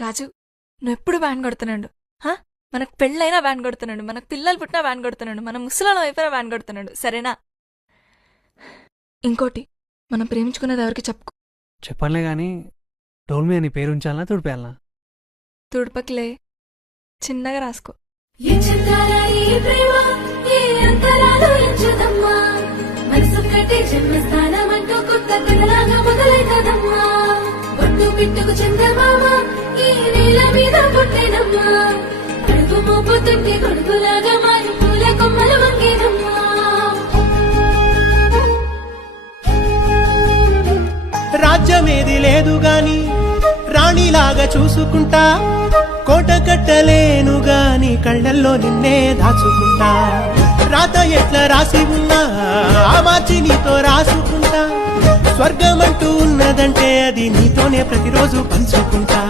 రాజు, నువ్వెప్పుడు వ్యాన్ కొడుతున్నాడు. మనకు పెళ్ళైనా వ్యాన్ కొడుతున్నాడు, మనకు పిల్లలు పుట్టినా వ్యాన్ కొడుతున్నాడు, మన ముసలాళ్ళం అయిపోయినా వ్యాన్ కొడుతున్నాడు. సరేనా? ఇంకోటి, మనం ప్రేమించుకునేది ఎవరికి చెప్పుకో. చెప్పనులే గాని డోల్ మీద నీ పేరు ఉంచాలనా తుడిపేయాలనా? తుడుపకిలే, చిన్నగా రాసుకో. పిట్టుకు చందమామ ఈ నేల మీద పుట్టేనమ్మా, అడుగు మోపుతుంటే కొడుకులాగా మారి పూల కొమ్మలు వంగేనమ్మా. రాజ్యమేది లేదు గాని రాణిలాగా చూసుకుంటా, కోట కట్టలేను గాని కళ్ళల్లో నిన్నే దాచుకుంటా. రాత ఎట్లా రాసి ఉన్నా ఆ మార్చి నీతో రాసుకుంటా. స్వర్గమంటూ ఉన్నదంటే అది నీతోనే ప్రతిరోజు పంచుకుంటా.